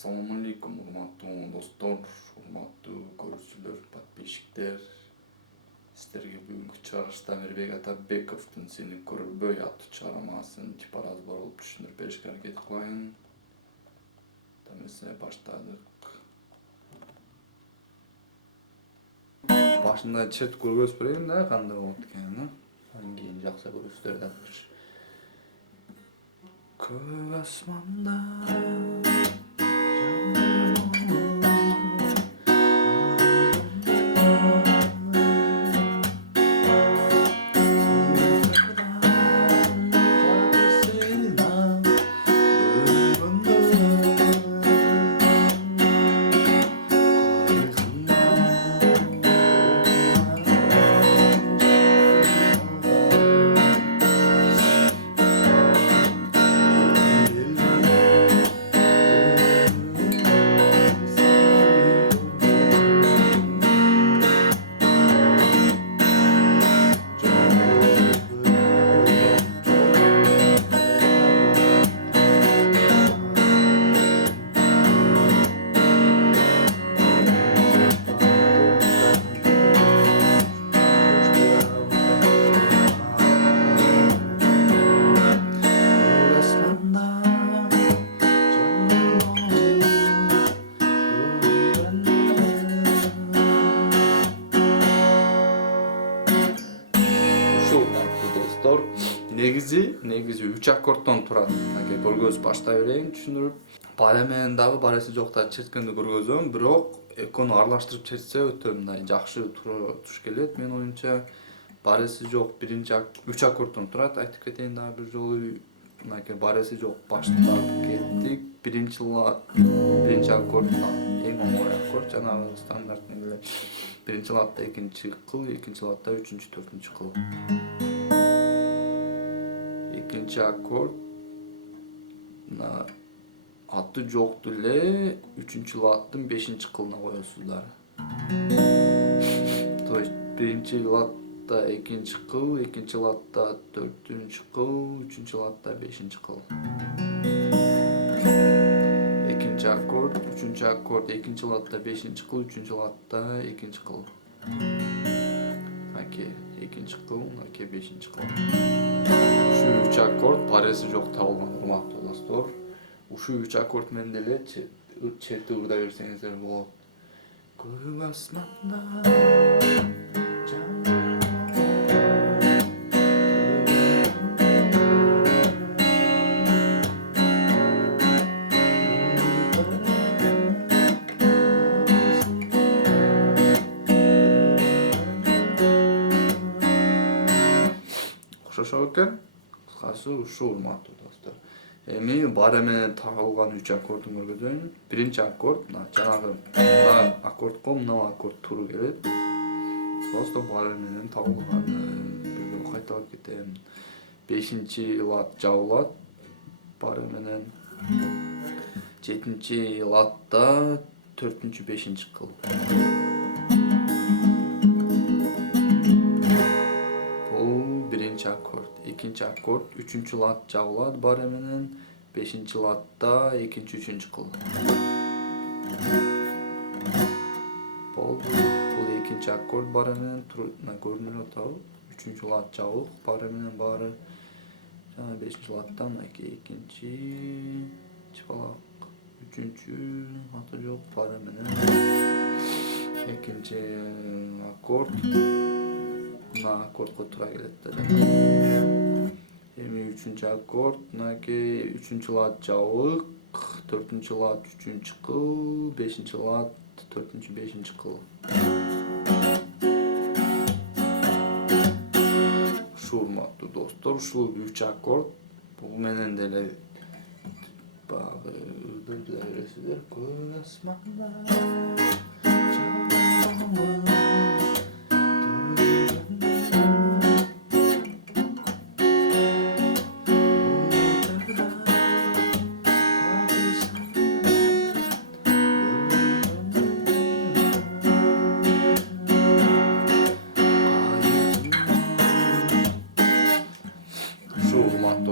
Assalamu alaikum, урматтуу достор, урматтуу көрүүчүлөр, подписчиктер. Сиздерге бүгүнкү чыгарылышта Мирбек Атабековдун "Сени көрбөй" аттуу чыгармасын типа разбор болуп түшүндүрүп беришке аракет кылайын. Эмесе баштадык. Башында чет көргөзүп берейин да, кандай болот экенин. Андан кийин жакса көрүүсүздөр дагы. Көк асманда негизи 3 аккордтон турат. Аке көргөзүп баштай берейин түшүндүрүп. Баре менен дагы бареси жоктар черткенди көргөзөм, бирок экөөнү аралаштырып чертсе өтө мындай жакшы туш келет. Мен оюмча бареси жок биринчи 3 аккордтон турат. Айтып кетейин дагы бир жолу. Мынакей бареси жок баштап кеттик. Биринчи аккордна эң оңой аккорд, жанагы стандартный эле. Биринчи латта экинчи кыл, экинчи латта үчүнчү, төртүнчү кыл. Экинчи аккорд аты жокту эле үчүнчү латтын 5-кылына коесуздар. То есть биринчи латта экинчи кыл, экинчи латта 4-кыл, үчүнчү латта 5-кыл. Экинчи аккорд, үчүнчү аккорд экинчи латта 5-кыл, үчүнчү латта 2-кыл. Аке экинчи кыл, аке 5-кыл. Ушу 3 аккорд бареси жок табылган, урматтуу достор. Ушу 3 аккорд менен деле чертип ырдай берсеңиздер болот. Көк асманда окшошот экен. Кыскасы ушу, урматтуу достор. Эми баре менен тагылган 3 аккордун көргөзөйүн. Биринчи аккорд, жанагы аккордко мына аккорд туура келет. Просто баре менен тагылган. Кайталап кетем. 5-лат жабылат баре менен. 7-латта 4-, 5-кыл. Аккорд. Экинчи аккорд 3-лат жабылат баре менен, 5-латта 2-, 3-кыл. Бул экинчи аккорд баре менен көрүнүп атабы. 3-лат жабык баре менен баары. Жана 5-латта мынакей экинчи чыпалак, 3-чү аты жок баре менен. Экинчи аккорд мына аккордко туура келет да. Эми 3-чү аккорд, мынакей 3-лат жабык, 4-лат 3-кыл, 5-лат 4-, 5-кыл. Ушу, урматтуу достор, ушул 3 аккорд бул менен деле баягы ырдап бересиздер. Көк асманда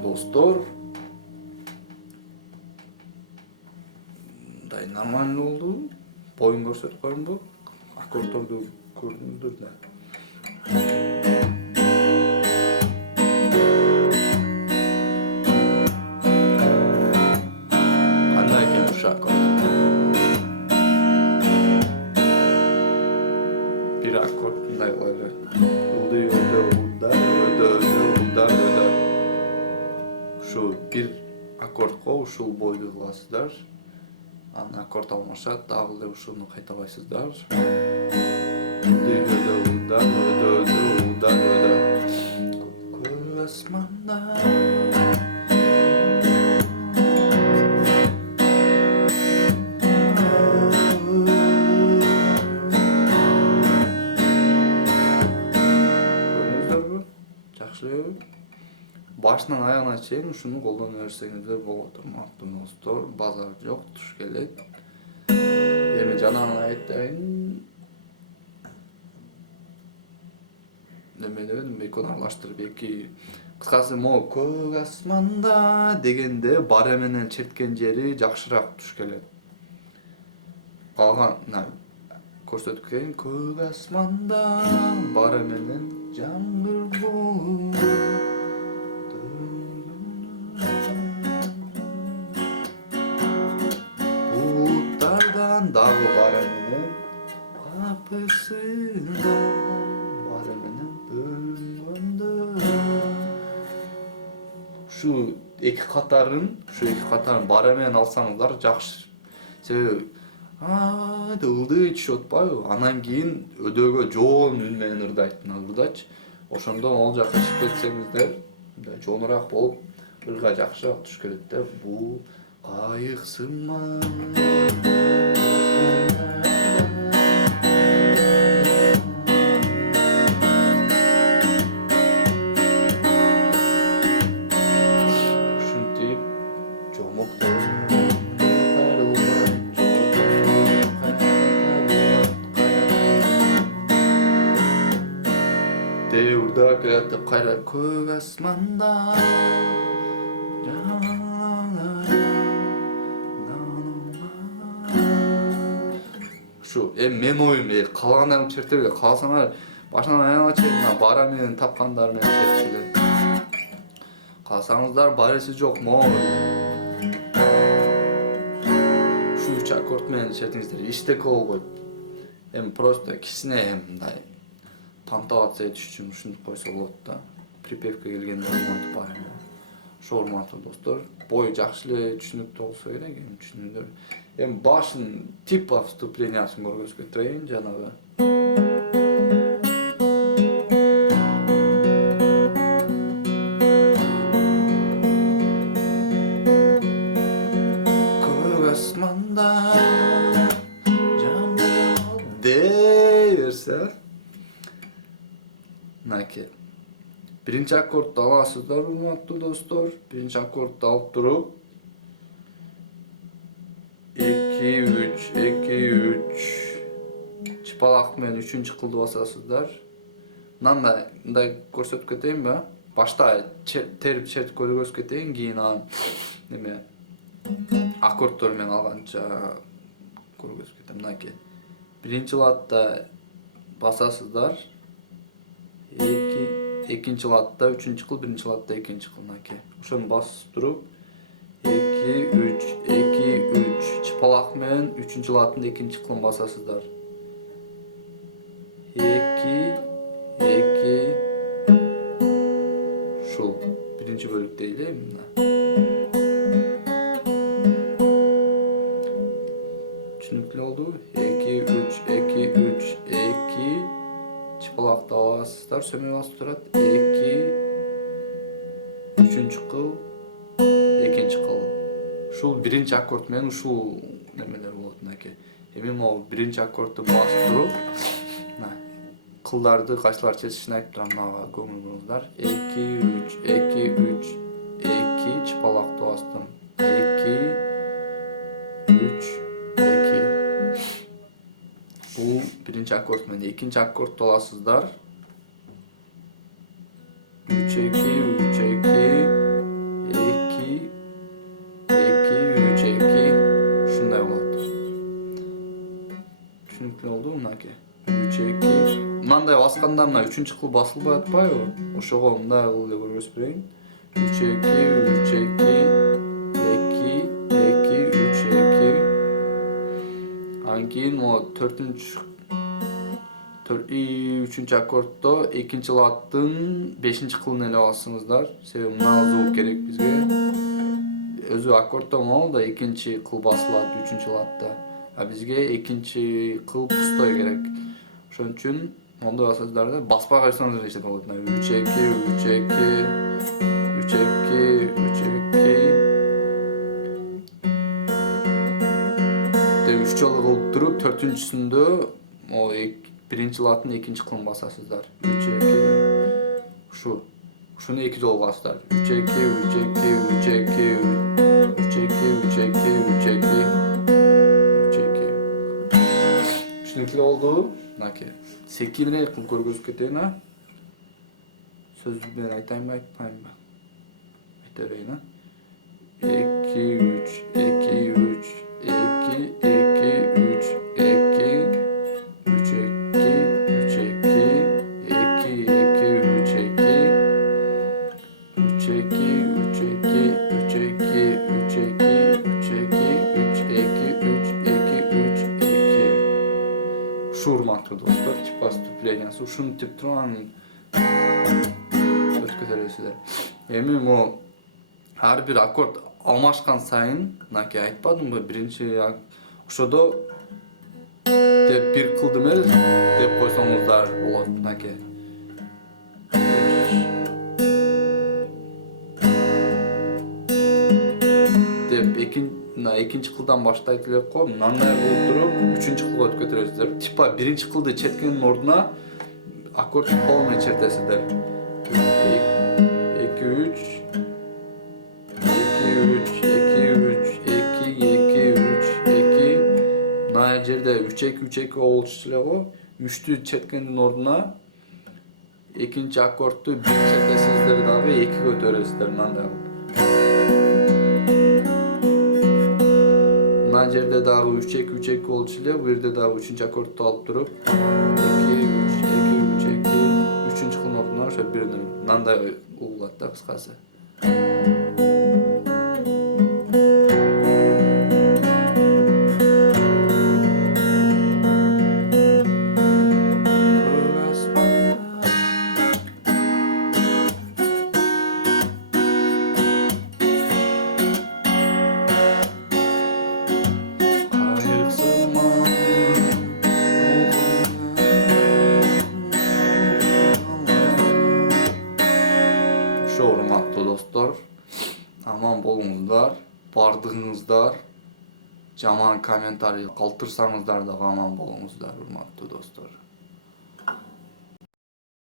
достор, мындай нормальный болду. Боюн көрсөтүп коеюнбу? Аккордторду көрдүңүздөр да. Кандай экен ушу аккорд? Bir akord мындай кылайлы. Ылды өдө. Ушу бир аккордко ушул бойду кыласыздар. Анан аккорд алмашат, дагы эле ушуну кайтабайсыздар. Өдө. Көк асманда башынан аягына чейин ушуну колдоно берсеңиздер болот, урматтуу достор. Базар жок, туш келет. Эми жанагына айтайын. Неме дебедим, экөөнү аралаштырып эки. Кыскасы, могу көк асманда дегенде баре менен черткен жери жакшыраак туш келет. Калган көрсөтүп кетейин. Көк асманда баре менен жаңгыр болуп дагы бар менен капысынан бар менен бөлүнгөндө ушу эки катарын бар менен алсаңыздар жакшы. Себеби ылдый түшүп атпайбы? Анан кийин өдөгө жоон үн менен ырдайт, ырдач. Ошондо ал жака чыгып кетсеңиздер, мындай жоонураак болуп, ырга жакшыраак туш келет да. Бул кайык сыман Devrda kelip kayra көк асманда Şu men oyum калгандарым чертебе, калсаңар башынан аягына чейин бара менен тапкандар менен чертсилер. Калсаңыздар бареси жок, могу ушу 3 аккорд менен чертиңиздер, иштеке болбойт. Просто кичине мындай танталация этиш үчүн ушинтип койсо болот да. Припевка келгенде монтип барайын. Ошо урматтуу достор, бой жакшы эле түшүнүктүү болсо керек, түшүнүңдөр. Башын типа вступлениясын көргөзүп кетирейин жанагы. Көк асманда жаңгыр дей берсе, мынакей. Биринчи аккордду аласыздар, урматтуу достор. Биринчи аккордду алып туруп 2-3 чыпалак менен 3-кылды басасыздар. Мындай көрсөтүп кетейинби? Башта терип чертип көргөзүп кетейин, кийин анан неме аккордтор менен алганча көргөзүп кетем. Мынакей. Биринчи латта басасыздар. Экинчи латта 3-кыл, биринчи латта 2-кыл, мынакей. Ошону басып туруп 2-3 чыпалак менен 3-чы латтын 2-кылын басасыздар. 2 ушул биринчи бөлүк дейли эмне. Түшүнүктүү болдубу? 2 чыпалакты аласыздар, сөмөй басып турат. 3-кыл, 2-кыл. Ушул биринчи аккорд менен ушул немелер болот мынакей. Эми могу биринчи аккордду басып туруп, кылдарды кайсылар чечишин айтып турам, мага көңүл буруңуздар. 2 чыпалакты бастым. 2-3 Бул биринчи аккорд менен. Экинчи аккордду аласыздар. 3-2 ушундай болот. Кимдики болду мынакей. 3 2. Мындай басканда мына 3-кыл басылбай атпайбы? Ошого мындай кылып эле көргөзүп берейин. 3 2 3 2 2 2 3 2. Анан кийин могу 3-үчүнчү аккордто экинчи латтын 5-кылын эле алсаңыздар. Себеби мына звук керек бизге. Өзү аккордто могу да экинчи кыл басылат 3-чү латта. А бизге экинчи кыл пустой керек. Ошон үчүн мондой басасыздар да баспай койсоңуз эле иштеп болот. 3 2 3 2 3 2 3 2 деп 3 жолу кылып туруп, 4-сүндө могу биринчи латтын экинчи кылын басасыздар. 3 2 ушуну 2 жолу басасыздар. 3 2 3 2 3 2 3 2 3 2 3 2 Түшүнүктүү болду. Мынакей. Секине кылып көргөзүп кетейин, а. Сөз менен айтайынбы, айтпайынбы? Айта берейин, а. 2 3 2 3 2 2 3 2 3 урматтуу достор, типа вступлениясы ушуну тип туруп анан өткөзөрсүздөр. Эми могу ар бир аккорд алмашкан сайын, мынакей айтпадымбы, биринчи ошодо деп бир кылдым эле деп койсоңуздар болот, мынакей. Деп экинчи кылдан баштайт элек го, мындай кылып туруп, 3-чү кылга өтүп кетерсиздер. Типа биринчи кылды четкенин ордуна аккорд полный чертесиздер. 2 3 2 3 2 3 2 2 3 2. Мына жерде 3 2 3 2 болчу эле го. 3-тү четкендин ордуна экинчи аккордду бир чертесиздер дагы 2 көтөрөсүздөр мындай кылып. Мына жерде дагы 3 2 3 2 болчу эле, бу жерде дагы 3-чү аккордду алып туруп 2 3 2 3 2 3-чү кылдын ордуна ошо биринен мындай угулат да кыскасы. Урматтуу достор, аман болуңуздар, бардыгыңыздар, жаман комментарий калтырсаңыздар дагы аман болуңуздар, урматтуу достор.